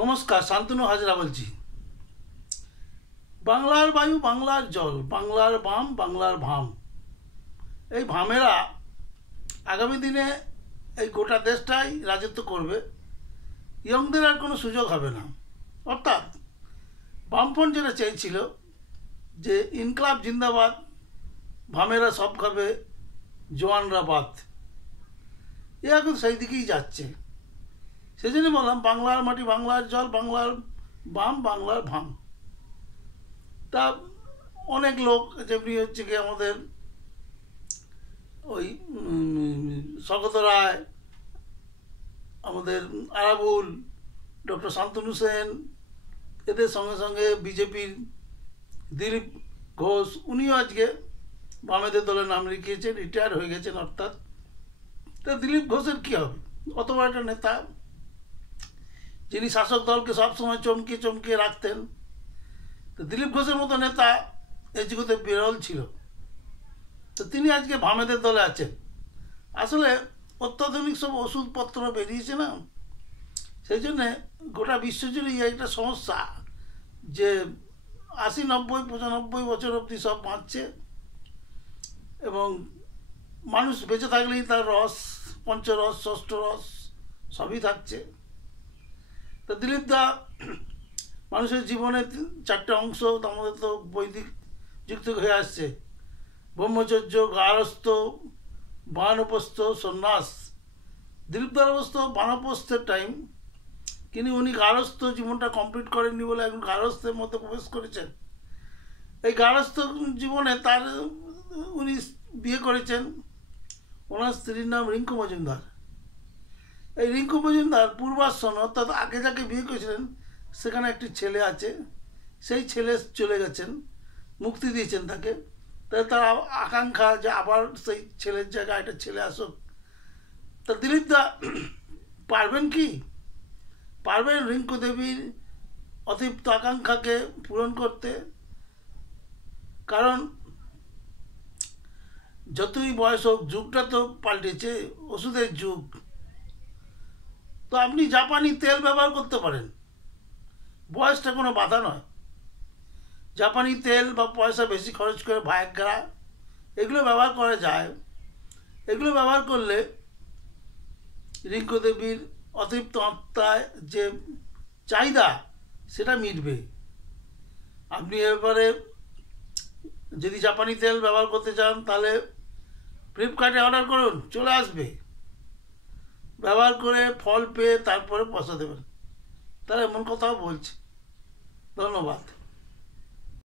নমস্কার, শান্তনু হাজরা বলছি। বাংলার বায়ু, বাংলার জল, বাংলার বাম, বাংলার ভাম। এই ভামেরা আগামী দিনে এই গোটা দেশটাই রাজত্ব করবে। ইয়ংদের আর কোনো সুযোগ হবে না। অর্থাৎ বামফ্রন্ট যেটা চেয়েছিল যে ইনকলাব জিন্দাবাদ, ভামেরা সব খাবে, জওয়ানরা বাদ, এ এখন সেই দিকেই যাচ্ছে। সেই জন্য বললাম বাংলার মাটি, বাংলার জল, বাংলার বাম, বাংলার ভাম। তা অনেক লোক যেমনি হচ্ছে কি আমাদের ওই স্বগত রায়, আমাদের আরাবুল, ডক্টর শান্তনু সেন, এদের সঙ্গে সঙ্গে বিজেপির দিলীপ ঘোষ, উনিও আজকে বামেদের দলে নাম লিখিয়েছেন, রিটায়ার হয়ে গেছেন। অর্থাৎ তা দিলীপ ঘোষের কী হবে? অত বড় একটা নেতা, যিনি শাসক দলকে সবসময় চমকে চমকে রাখতেন। তো দিলীপ ঘোষের মতো নেতা এই জগতে বিরল ছিল। তো তিনি আজকে ভামেদের দলে আছেন। আসলে অত্যাধুনিক সব ওষুধপত্র বেরিয়েছে না, সেই জন্যে গোটা বিশ্বজুড়েই একটা সমস্যা যে 80, 90, 95 বছর অবধি সব বাঁচছে এবং মানুষ বেঁচে থাকলেই তার রস, পঞ্চরস, ষষ্ঠ রস সবই থাকছে। তো দিলীপ দা মানুষের জীবনে 4টে অংশ আমাদের তো বৈদিক যুক্ত হয়ে আসছে: ব্রহ্মচর্য, গারস্থ, বানপ্রস্থ, সন্ন্যাস। দিলীপদার অবস্থা বানপ্রস্থের টাইম, কিন্তু উনি গারস্থ জীবনটা কমপ্লিট করেননি বলে এখন গারস্থের মধ্যে প্রবেশ করেছেন। এই গারস্থ জীবনে তার উনি বিয়ে করেছেন, ওনার স্ত্রীর নাম রিঙ্কু মজুমদার। এই রিঙ্কু মজুমদার পূর্বাশ্রম, অর্থাৎ আগে যাকে বিয়ে করেছিলেন সেখানে একটি ছেলে আছে, সেই ছেলে চলে গেছেন, মুক্তি দিয়েছেন তাকে। তাই তার আকাঙ্ক্ষা যে আবার সেই ছেলের জায়গায় একটা ছেলে আসুক। তা দিলীপ দা পারবেন কি? পারবেন রিঙ্কু দেবীর অতিপ্ত আকাঙ্ক্ষাকে পূরণ করতে? কারণ যতই বয়স হোক, যুগটা তো পাল্টেছে, ওষুধের যুগ। তো আপনি জাপানি তেল ব্যবহার করতে পারেন, বয়সটা কোনো বাধা নয়। জাপানি তেল বা পয়সা বেশি খরচ করে ভায়াগ্রা, এগুলো ব্যবহার করা যায়। এগুলো ব্যবহার করলে রিঙ্কু দেবীর অতৃপ্ত আত্মায় যে চাহিদা সেটা মিটবে। আপনি এবারে যদি জাপানি তেল ব্যবহার করতে চান তাহলে ফ্লিপকার্টে অর্ডার করুন, চলে আসবে। ব্যবহার করে ফল পেয়ে তারপরে পয়সা দেবেন। তাহলে এমন কথাও বলছি। ধন্যবাদ।